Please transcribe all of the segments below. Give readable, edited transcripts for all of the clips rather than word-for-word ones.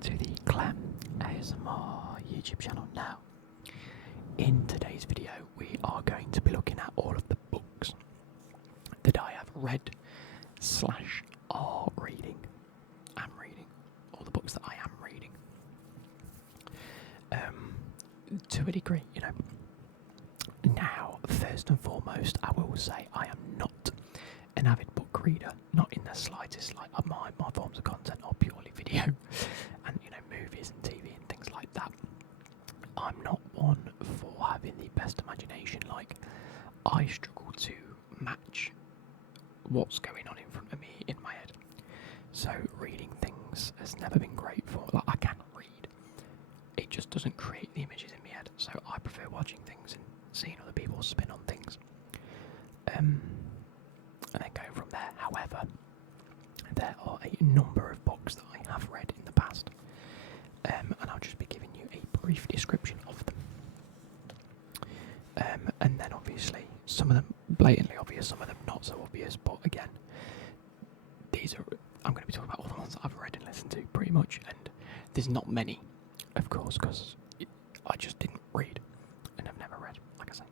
to the Clem ASMR YouTube channel. Now, in today's video, we are going to be looking at all of the books that I have read slash are reading. Am reading. All the books that I am reading. To a degree, you know. Now, first and foremost, I will say I am not an avid book reader, not in the slightest. Like my forms of content are purely video, and movies and TV and things like that. I'm not one for having the best imagination. Like, I struggle to match what's going on in front of me in my head. So reading things has never been great for. Like, I can read, it just doesn't create the images in my head. So I prefer watching things and seeing other people spin on things, and then going from there. However, there are a number of books that I have read in the past, and I'll just be giving you a brief description of them. And then obviously some of them blatantly obvious, some of them not so obvious, but again, I'm going to be talking about all the ones that I've read and listened to pretty much, and there's not many, of course, because I just didn't read and I've never read, like I say.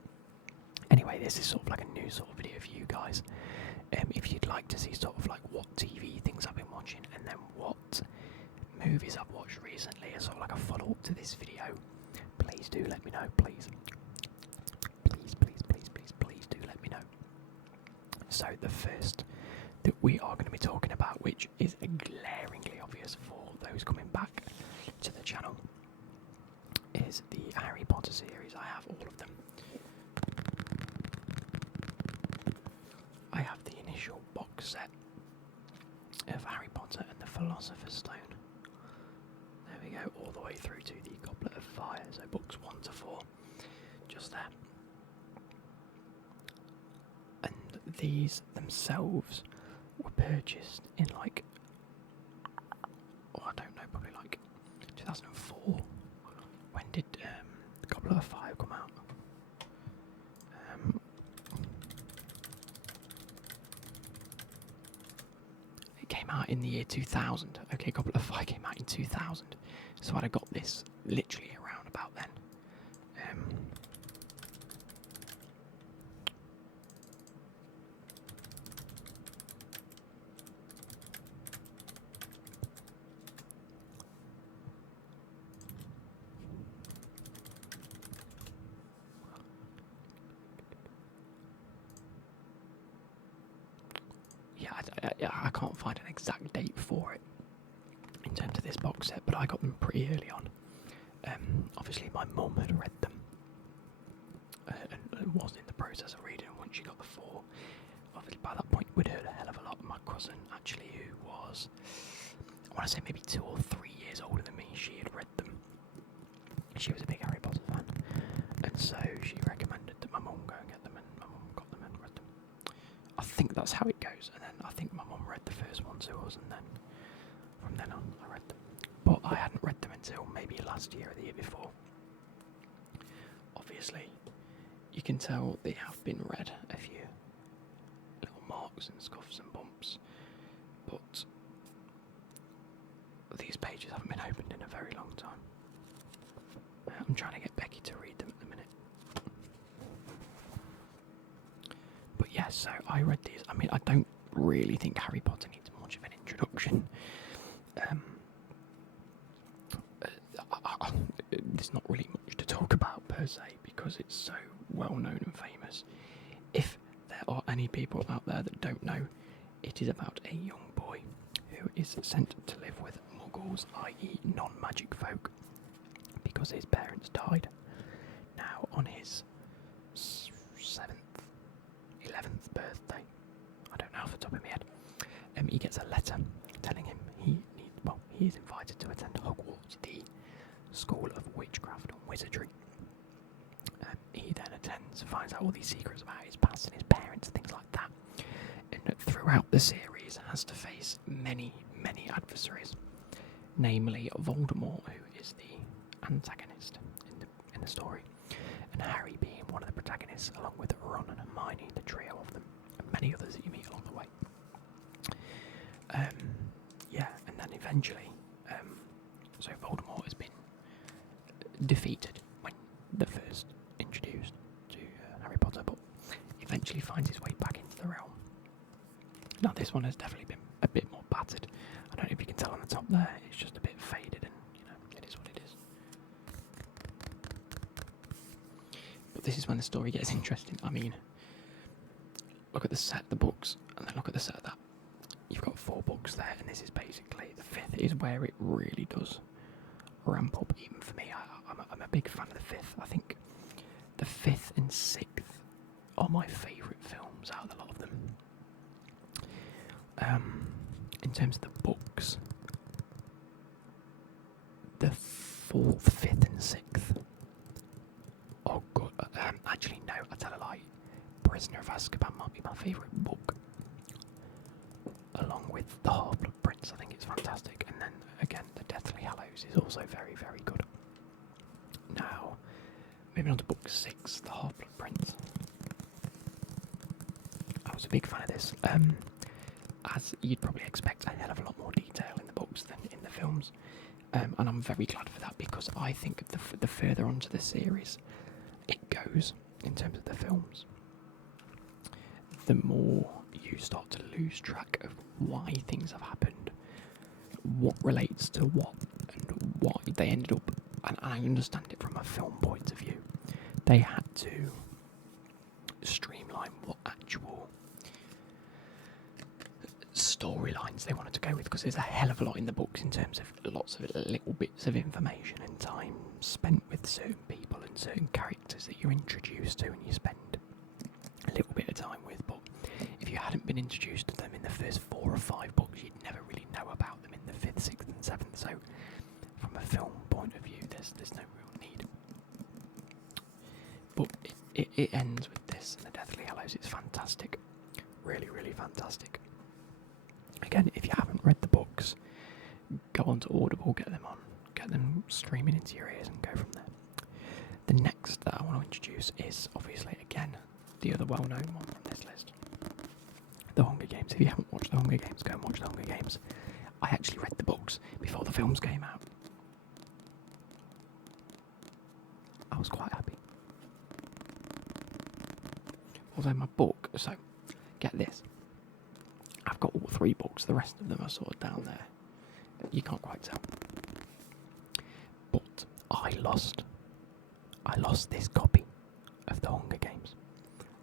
Anyway, this is sort of like a new sort of video for you guys. If you'd like to see sort of like what TV things I've been watching and then what movies I've watched recently as sort of like a follow-up to this video, please do let me know, please. Please do let me know. So the first that we are going to be talking about, which is glaringly obvious for those coming back to the channel, is the Harry Potter series. I have all of them. I have the initial box set of Harry Potter and the Philosopher's Stone. There we go, all the way through to the Goblet of Fire, so books 1 to 4, just there. And these themselves were purchased in I don't know, probably like 2004. When did the Goblet of Fire come out? It came out in the year 2000. Okay, Goblet of Fire came out in 2000. So I'd have got this literally around about then. I can't find an exact date for it in terms of this box set, but I got them pretty early on. Obviously, my mum had read them and was in the process of reading them once she got the 4. Obviously, by that point, we'd heard a hell of a lot. My cousin, actually, who was, I want to say maybe 2 or 3 years older than me, she had read them. She was a big Harry Potter fan, and so she recommended that my mum go and get them, and my mum got them and read them. I think that's how it goes, and then I think my mum read the first one to us, and then from then on I read them. But I hadn't read them until maybe last year or the year before. Obviously, you can tell they have been read, a few little marks and scuffs and bumps, but these pages haven't been opened in a very long time. I'm trying to get Becky to read them at the minute. But yeah, so I read these. I mean, I don't really think Harry Potter needs much of an introduction. There's not really much to talk about per se because it's so well known and famous. If there are any people out there that don't know, it is about a young boy who is sent to live with muggles, i.e. non-magic folk, because his parents died. Now, on his 7th, 11th birthday, I don't know off the top of my head, he gets a letter telling him he is invited to attend Hogwarts, the School of Witchcraft and Wizardry. He then attends, finds out all these secrets about his past and his parents, things like that. And throughout the series has to face many, many adversaries, namely Voldemort, who is the antagonist in the story, and Harry being one of the protagonists, along with Ron and Hermione, the trio of them, and many others that you meet along the way. And then eventually defeated when they're first introduced to Harry Potter, but eventually finds his way back into the realm. Now this one has definitely been a bit more battered. I don't know if you can tell on the top there, it's just a bit faded and, it is what it is. But this is when the story gets interesting. I mean, look at the set of the books, and then look at the set of that. You've got 4 books there, and this is basically, the 5th is where it really does ramp up, even for me. I'm a big fan of the 5th. I think the 5th and 6th are my favourite films out of the lot of them. In terms of the books, the 4th, 5th and 6th, oh god, actually no, I tell a lie, Prisoner of Azkaban might be my favourite book, along with The Half-Blood Prince. I think it's fantastic, and then again the Deathly Hallows is also very, very good. Now, moving on to book 6, The Half-Blood Prince. I was a big fan of this. As you'd probably expect, a hell of a lot more detail in the books than in the films, and I'm very glad for that, because I think the further onto the series it goes in terms of the films, the more you start to lose track of why things have happened, what relates to what, and why they ended up. And I understand it from a film point of view. They had to streamline what actual storylines they wanted to go with, because there's a hell of a lot in the books in terms of lots of little bits of information and time spent with certain people and certain characters that you're introduced to and you spend a little bit of time with. But if you hadn't been introduced to them in the first 4 or 5 books, you'd never really know about them in the 5th, 6th and 7th. So from a film point of view, there's no real need. But it ends with this, and the Deathly Hallows. It's fantastic. Really, really fantastic. Again, if you haven't read the books, go on to Audible, get them streaming into your ears and go from there. The next that I want to introduce is obviously, again, the other well-known one from this list, The Hunger Games. If you haven't watched The Hunger Games, go and watch The Hunger Games. I actually read the books before the films came out. I was quite happy. Although my book, so get this, I've got all 3 books, the rest of them are sort of down there. You can't quite tell. But I lost this copy of The Hunger Games.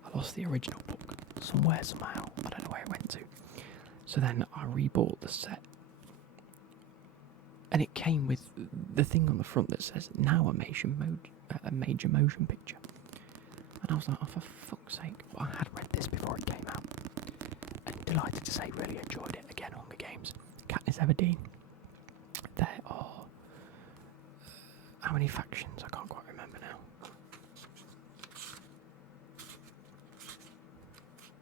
I lost the original book somewhere, somehow. I don't know where it went to. So then I rebought the set. And it came with the thing on the front that says, now a major motion picture. And I was like, oh, for fuck's sake. Well, I had read this before it came out. And delighted to say, really enjoyed it. Again, Hunger Games. Katniss Everdeen. There are... how many factions? I can't quite remember now.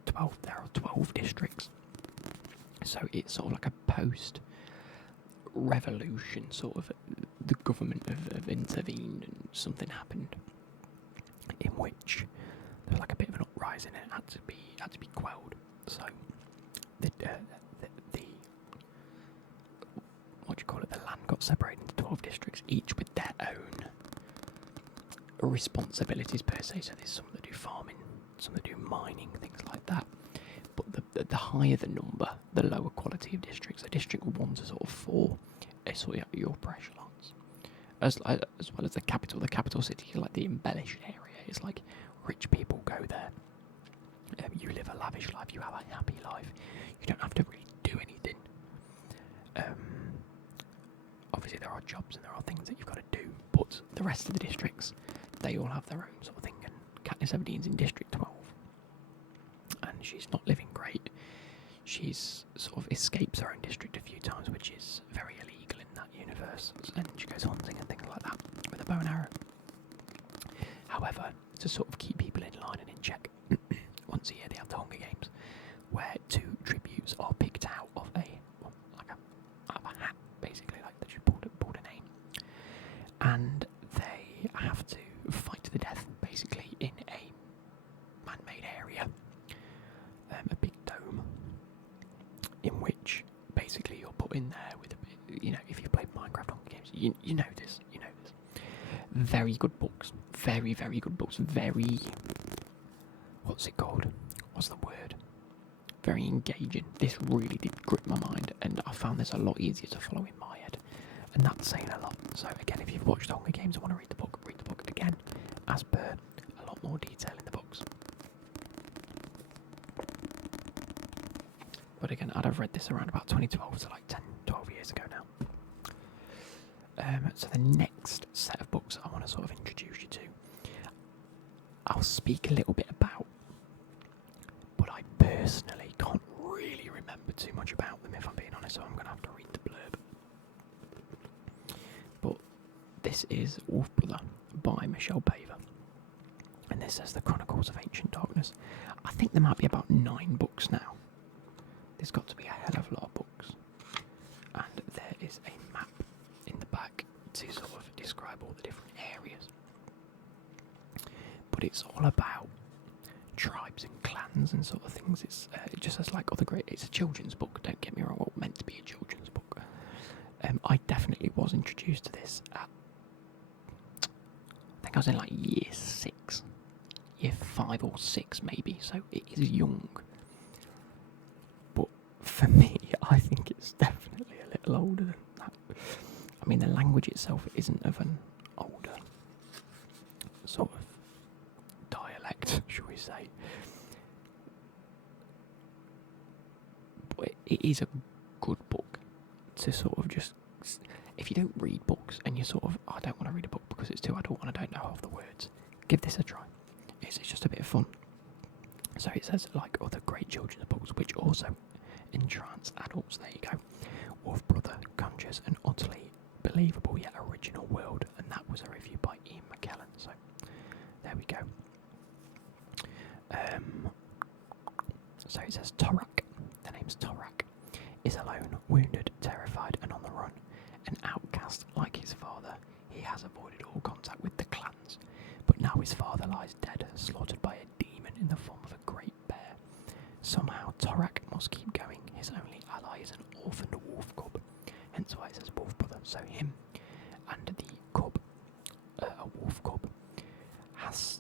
12. There are 12 districts. So it's sort of like a post-revolution sort of... the government have intervened and something happened in which there was like a bit of an uprising and it had to be quelled. So the what do you call it? The land got separated into 12 districts, each with their own responsibilities per se. So there's some that do farming, some that do mining, things like that. But the higher the number, the lower quality of districts. So district 1 to sort of 4 is sort of your upper echelons. As well as the capital city is like the embellished area. It's like rich people go there. You live a lavish life. You have a happy life. You don't have to really do anything. Obviously, there are jobs and there are things that you've got to do. But the rest of the districts, they all have their own sort of thing. And Katniss Everdeen's in District 12, and she's not living great. She's sort of escapes her own district a few times, which is very illegal in that universe. And she goes hunting and things like that with a bow and arrow. However, to sort of keep people in line and in check, once a year they have the Hunger Games, where 2 tributes are picked out of a hat, basically, like that you pulled a name, and they have to fight to the death, basically, in a man-made area, a big dome, in which basically you're put in there with a bit, if you played Minecraft Hunger Games, you know this. very good books. Very, very good books. Very... What's it called? What's the word? Very engaging. This really did grip my mind, and I found this a lot easier to follow in my head. And that's saying a lot. So again, if you've watched Hunger Games and want to read the book again, as per a lot more detail in the books. But again, I'd have read this around about 2012, so like 10, 12 years ago now. So the next set of books I want to sort of introduce you to, I'll speak a little bit about, but I personally can't really remember too much about them if I'm being honest, so I'm going to have to read the blurb. But this is Wolf Brother by Michelle Paver, and this says the Chronicles of Ancient Darkness. I think there might be about 9 books now. There's got to be a hell of a lot of books, and there is a map in the back to sort of describe all the different areas. But it's all about tribes and clans and sort of things. It's just as like other great. It's a children's book. Don't get me wrong. Well, meant to be a children's book. I definitely was introduced to this at, I think I was in like year 6, year 5 or 6 maybe. So it is young. But for me, I think it's definitely a little older than that. I mean, the language itself isn't of an older sort of dialect, shall we say. But it is a good book to sort of just... If you don't read books and you sort of, I don't want to read a book because it's too adult and I don't know half the words, give this a try. It's just a bit of fun. So it says, like other great children's books, which also entrance adults, there you go. Wolf Brother conjures an utterly believable yet original world, and that was a review by Ian McKellen, so there we go. So it says Torak, the name's Torak, is alone, wounded, terrified and on the run. An outcast like his father, he has avoided all contact with the clans, but now his father lies dead, slaughtered by a demon in the form of a great bear. Somehow Torak must keep going, his only ally is an orphaned wolf cub, hence why it says Wolf Brother. So him and the cub, a wolf cub, has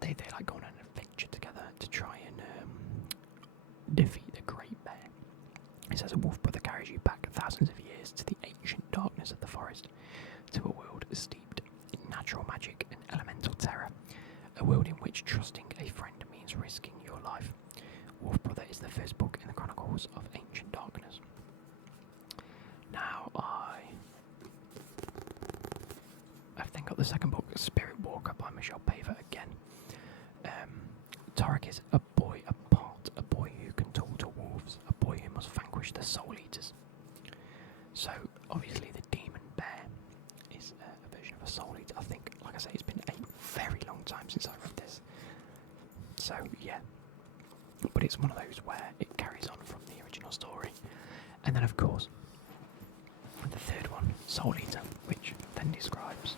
they like go on an adventure together to try and defeat the great bear. It says a wolf brother carries you back thousands of years to the ancient darkness of the forest, to a world steeped in natural magic and elemental terror, a world in which trusting a friend means risking your life. Wolf Brother is the first book in the Chronicles of Ancient Darkness. Now I've then got the second book, Spirit Walker by Michelle Paver again. Torak is a boy apart, a boy who can talk to wolves, a boy who must vanquish the Soul Eaters. So obviously the demon bear is a version of a Soul Eater. I think, like I say, it's been a very long time since I read this. So yeah, but it's one of those where it carries on from the original story. And then of course, the third one, Soul Eater, which then describes...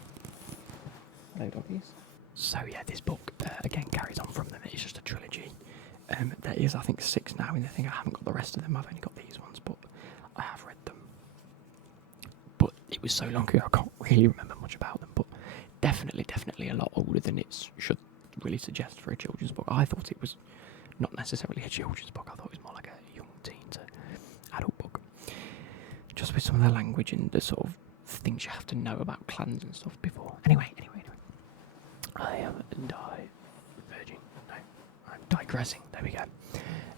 Hello doggies. So yeah, this book again carries on from them. It's just a trilogy. There is, I think, 6 now in the thing. I haven't got the rest of them. I've only got these ones, but I have read them. But it was so long ago, I can't really remember much about them. But definitely a lot older than it should really suggest for a children's book. I thought it was not necessarily a children's book. I thought it was more like a young teen to adult book. Just with some of the language and the sort of things you have to know about clans and stuff before. Anyway. I am diverging. No, I'm digressing. There we go.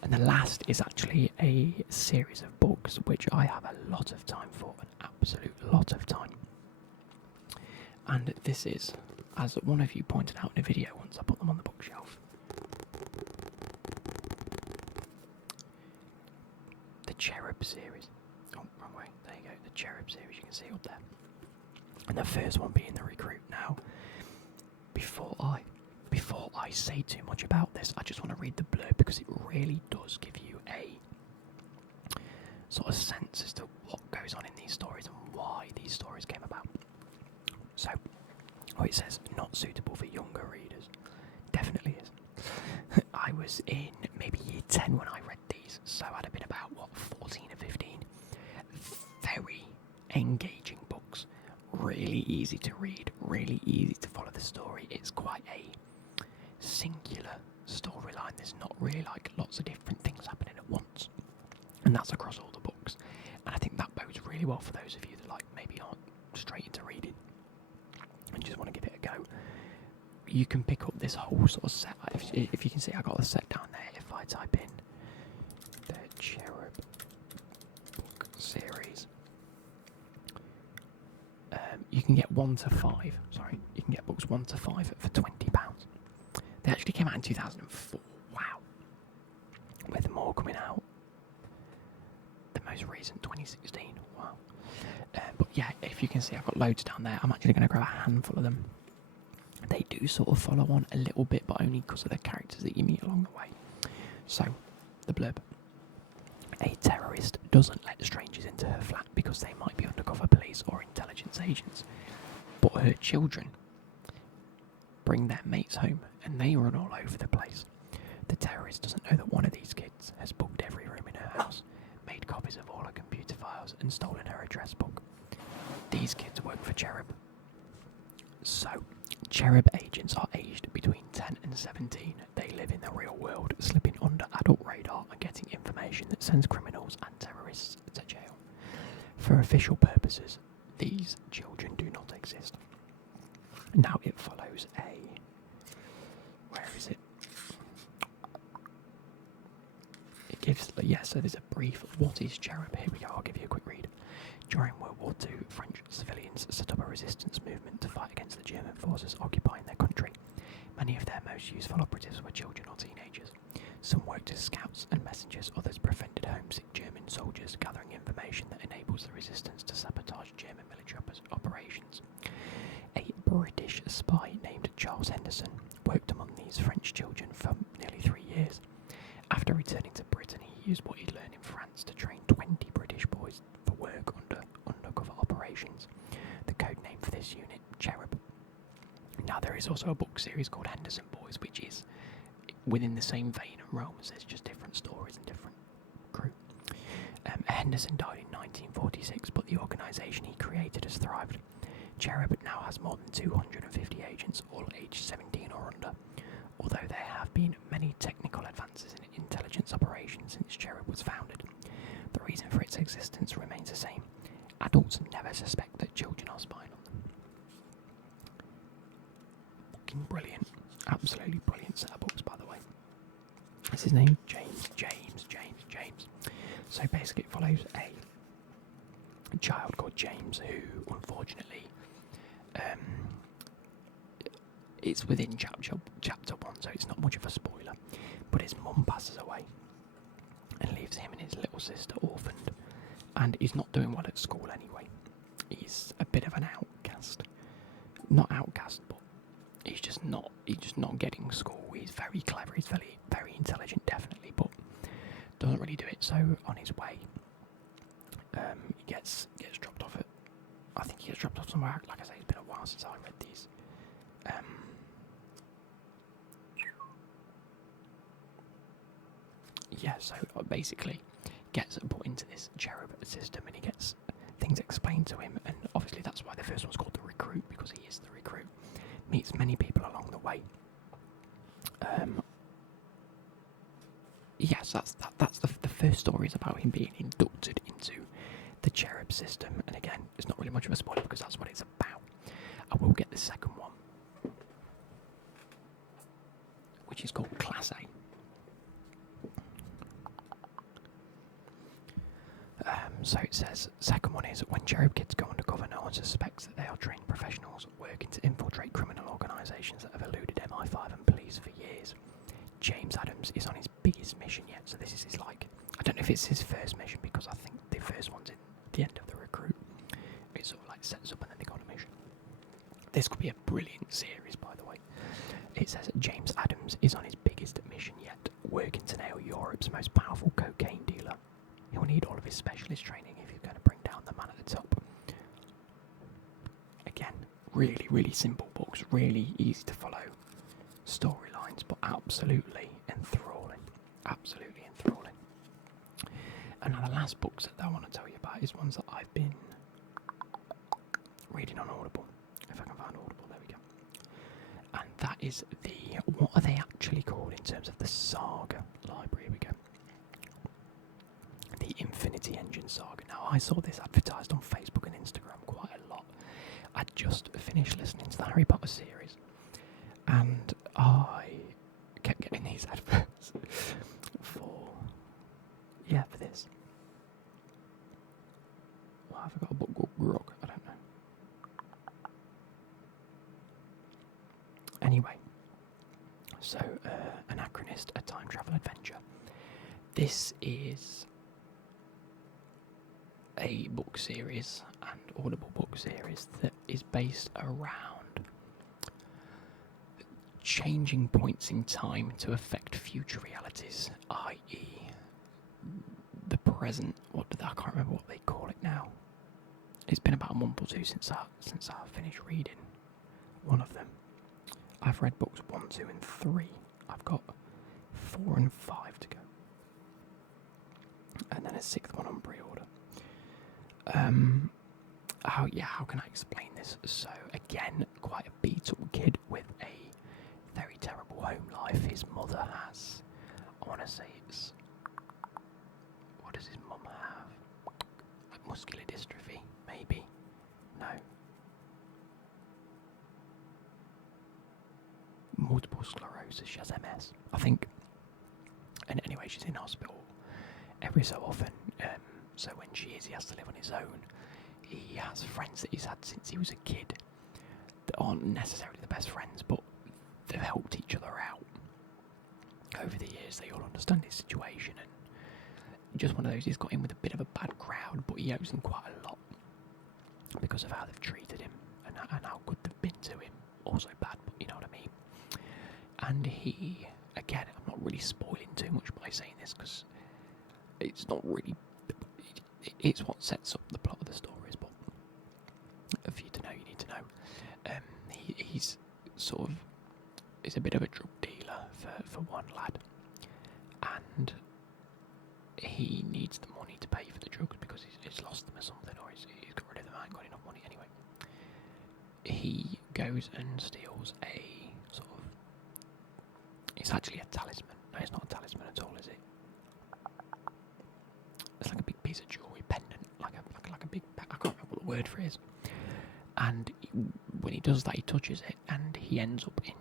And the last is actually a series of books which I have a lot of time for, an absolute lot of time. And this is, as one of you pointed out in a video once, I put them on the bookshelf. The Cherub series. Oh, wrong way. There you go. The Cherub series, you can see up there. And the first one being The Recruit. Now, before I say too much about this, I just want to read the blurb because it really does give you a sort of sense as to what goes on in these stories and why these stories came about. So, it says, not suitable for younger readers. Definitely is. I was in maybe year 10 when I read these, so I'd have been about, 14 or 15. Very engaging books. really easy to read, really easy to follow the story. It's quite a singular storyline. There's not really like lots of different things happening at once, and that's across all the books. And I think that bodes really well for those of you that like maybe aren't straight into reading and just want to give it a go. You can pick up this whole sort of set. If you can see, I got the set down there. If I type in the Cherub book series, you can get 1 to 5. Sorry, you can get books 1 to 5 for £20. They actually came out in 2004. Wow, with more coming out. The most recent 2016. Wow. But yeah, if you can see, I've got loads down there. I'm actually going to grab a handful of them. They do sort of follow on a little bit, but only because of the characters that you meet along the way. So, the blurb. A terrorist doesn't let strangers into her flat because they might be undercover police or intelligence agents. But her children bring their mates home and they run all over the place. The terrorist doesn't know that one of these kids has booked every room in her house, made copies of all her computer files and stolen her address book. These kids work for Cherub. So, Cherub agents are aged between 10 and 17. They live in the real world, slipping under adult radar and getting information that sends criminals and terrorists to jail. For official purposes, these children do not exist. Now it follows a... Where is it? It gives... Yeah, so there's a brief... What is Cherub? Here we go, I'll give you a quick read. During World War II, French civilians set up a resistance movement to fight against the German forces occupying their country. Many of their most useful operatives were children or teenagers. Some worked as scouts and messengers, others befriended homesick German soldiers, gathering information that enables the resistance to sabotage German military operations. A British spy named Charles Henderson worked among these French children for nearly 3 years. After returning to Britain, he used what he'd learned in France to train 20 British boys for work under undercover operations. The code name for this unit, Cherub. Now there is also a book series called Henderson Boys, which is within the same vein and realm as there's just different stories and different crew. Henderson died in 1946, but the organisation he created has thrived. Cherub now has more than 250 agents, all aged 17 or under. Although there have been many technical advances in intelligence operations since Cherub was founded, the reason for its existence remains the same. Adults never suspect that children are spying on them. Fucking brilliant. Absolutely brilliant set of books, by the way. What's his name? James. So basically it follows a child called James who, unfortunately, it's within chapter 1, so it's not much of a spoiler, but his mum passes away and leaves him and his little sister orphaned, and he's not doing well at school anyway. He's a bit of an outcast. Not outcast, but he's just not getting school. He's very clever, he's very intelligent, definitely, but doesn't really do it. So on his way, he gets dropped off at, I think he gets dropped off somewhere. Like I say, it's been a while since I read these. Yeah, so basically gets put into this Cherub system and he gets things explained to him, and obviously that's why the first one's called the Recruit, because he is the recruit. Meets many people along the way. Yes, that's the first story is about him being inducted into the Cherub system, and again, it's not really much of a spoiler because that's what it's about. I will get the second one, which is called Class A. So it says, second one is, when Cherub kids go undercover, no one suspects that they are trained professionals working to infiltrate criminal organisations that have eluded MI5 and police for years. James Adams is on his biggest mission yet, so this is his, like, I don't know if it's his first mission, because I think the first one's in the end of the Recruit. It sort of like sets up and then they go on a mission. This could be a brilliant series, by the way. It says James Adams is on his biggest mission yet, working to nail Europe's most powerful cocaine dealer. He'll need all of his specialist training if he's going to bring down the man at the top. Again, really, really simple books, really easy to follow storylines, but absolutely enthralling. Absolutely enthralling. And now the last books that I want to tell you about is ones that I've been reading on Audible. If I can find Audible, there we go. And that is what are they actually called in terms of the saga library? Here we go. The Infinity Engine saga. Now, I saw this advertised on Facebook and Instagram quite a lot. I'd just finished listening to the Harry Potter series, and I kept getting these adverts for this. Well, have I got a book called Grog? I don't know. Anyway, so Anachronist, a time travel adventure. This is a book series, an Audible book series, that is based around changing points in time to affect future realities, i.e. the present. I can't remember what they call it now. It's been about a month or two since I finished reading one of them. I've read books 1, 2 and 3. I've got 4 and 5 to go. And then a 6th one on pre-order. How can I explain this? So again, quite a beat-up kid with a very terrible home life. His mother has, I want to say it's, what does his mum have? Like muscular dystrophy, maybe? No. Multiple sclerosis, she has MS, I think. And anyway, she's in hospital every so often. So when she is, he has to live on his own. He has friends that he's had since he was a kid that aren't necessarily the best friends, but they've helped each other out over the years. They all understand his situation, and just one of those, he's got in with a bit of a bad crowd, but he owes them quite a lot because of how they've treated him and how good they've been to him. Also bad, but you know what I mean. And he, again, I'm not really spoiling too much by saying this because it's not really, it's what sets up the plot of the stories, but for you to know, you need to know. He's sort of, is a bit of a drug dealer for one lad, and he needs the money to pay for the drugs because he's lost them or something, or he's got rid of them, ain't got enough money anyway. He goes and steals a sort of, it's actually a talisman. No, it's not a talisman at all, is it? It's like a big piece of jewellery pendant, like a big, I can't remember what the word for it is. And when he does that, he touches it, and he ends up in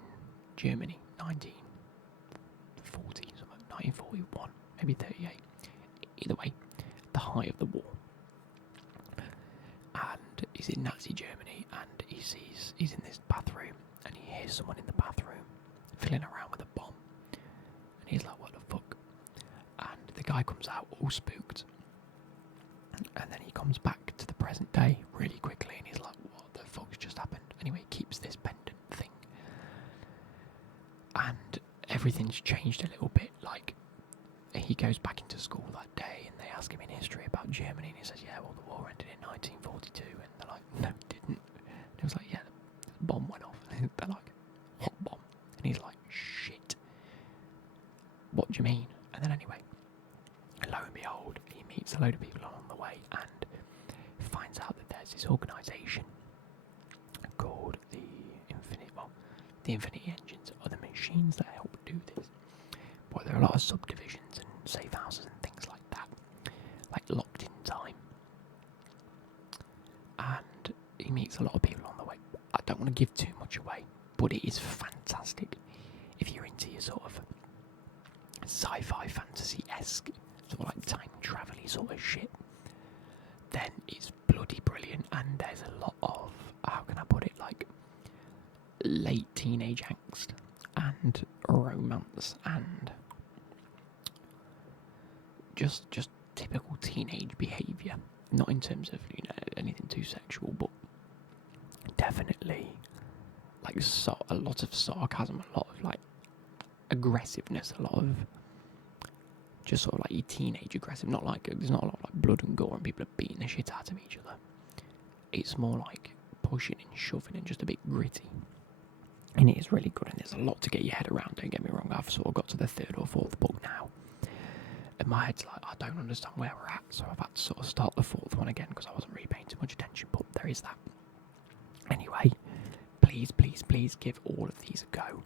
Germany, 1940, 1941, maybe 38. Either way, the height of the war. And he's in Nazi Germany, and he's in this bathroom, and he hears someone in the bathroom fiddling around with a bomb. And he's like, what the fuck? And the guy comes out all spooked. And then he comes back to the present day really quickly, and he's like, what the fuck's just happened? Anyway, he keeps this pendant thing. And everything's changed a little bit. Like, he goes back into school that day, and they ask him in history about Germany, and he says, yeah, well, the war ended in 1942. And they're like, no, it didn't. And he was like, yeah, the bomb went off. And they're like, what bomb? And he's like, shit. What do you mean? And then anyway, lo and behold, he meets a load of people along the way and finds out that there's this organisation called the Infinity Engines are the machines that help do this. But there are a lot of subdivisions and safe houses and things like that, like locked in time. And he meets a lot of people on the way. I don't want to give too much away, but it is fantastic. If you're into your sort of sci-fi fantasy-esque, sort of like time travel-y sort of shit, then it's bloody brilliant. And there's a lot of, how can I put it, like late teenage angst and romance and just typical teenage behaviour. Not in terms of, you know, anything too sexual, but definitely like a lot of sarcasm, a lot of like aggressiveness, a lot of just sort of like your teenage aggressive. Not like, there's not a lot of like blood and gore and people are beating the shit out of each other. It's more like pushing and shoving and just a bit gritty. And it is really good, and there's a lot to get your head around, don't get me wrong. I've sort of got to the 3rd or 4th book now, and my head's like, I don't understand where we're at, so I've had to sort of start the 4th one again because I wasn't really paying too much attention, but there is that. Anyway, please give all of these a go.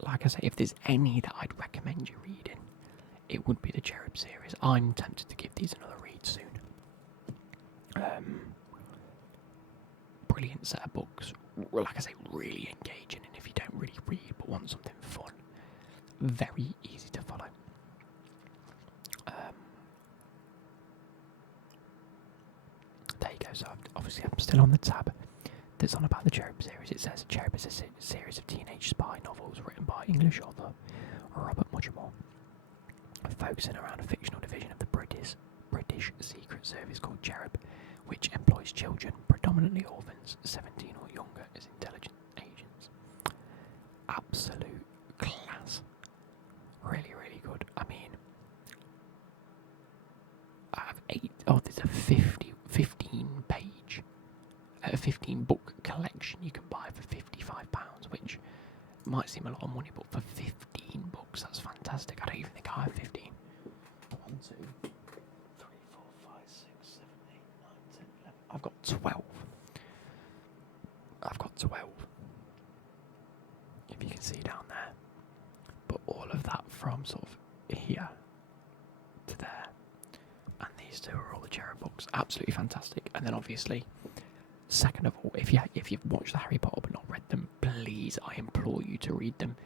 Like I say, if there's any that I'd recommend you reading, it would be the Cherub series. I'm tempted to give these another read soon. Brilliant set of books. Like I say, really engaging, and if you don't really read but want something fun, very easy to follow. There you go. So obviously I'm still on the tab that's on about the Cherub series. It says Cherub is a series of teenage spy novels written by English author Robert Muchamore, focusing around a fictional division of the British Secret Service called Cherub, which employs children, predominantly orphans, 17 or younger, as intelligence agents. Absolute class. Really, really good. I mean, I have there's a 15 book collection you can buy for £55, which might seem a lot of money, but for 15 books, that's fantastic. I don't even think I have 15. 1, 2, 3, 4, 5, 6, 7, 8, 9, 10, 11. I've got 12. If you can see down there. But all of that from sort of here to there. And these two are all the Cherub books. Absolutely fantastic. And then obviously, second of all, if you've watched the Harry Potter but not read them, please, I implore you to read them.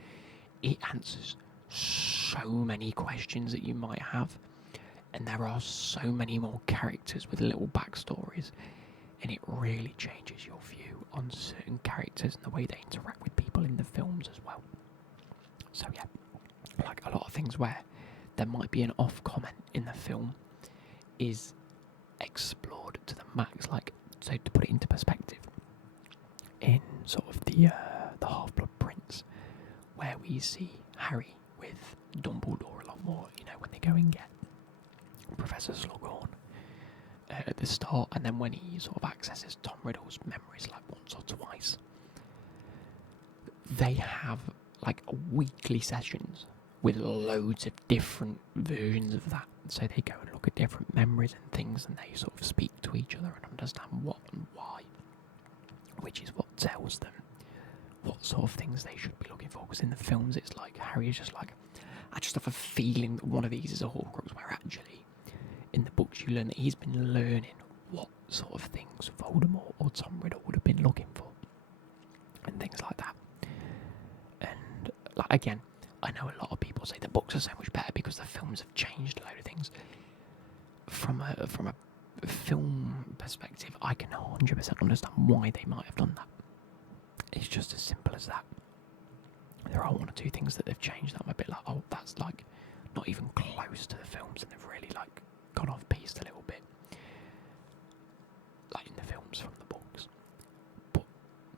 It answers so many questions that you might have, and there are so many more characters with little backstories, and it really changes your view on certain characters and the way they interact with people in the films as well. So yeah, like a lot of things where there might be an off comment in the film is explored to the max. Like, so to put it into perspective, in sort of the Half-Blood Prince, where we see Harry with Dumbledore a lot more, when they go and get Professor Slughorn at the start, and then when he sort of accesses Tom Riddle's memories like once or twice, they have like weekly sessions with loads of different versions of that. So they go and look at different memories and things, and they sort of speak to each other and understand what and why, which is what tells them what sort of things they should be looking for. Because in the films, it's like Harry is just like, I just have a feeling that one of these is a Horcrux, where actually in the books you learn that he's been learning what sort of things Voldemort or Tom Riddle would have been looking for, and things like that. And like, again, I know a lot of people say the books are so much better because the films have changed a load of things. From a film perspective, I can 100% understand why they might have done that. It's just as simple as that. There are one or two things that they've changed that I'm a bit like, oh, that's like not even close to the films, and they've really like gone off piste a little bit, like in the films from the books. But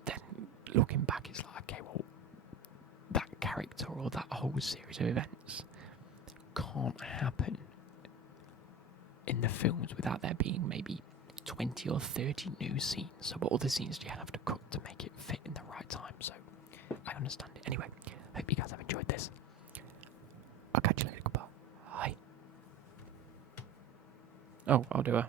then looking back, it's like, okay, well, that character or that whole series of events can't happen in the films without there being maybe 20 or 30 new scenes. So what other scenes do you have to cut to make it fit in the right time? So I understand it. Anyway, hope you guys have enjoyed this. I'll catch you later. Goodbye. Bye. Oh, I'll do a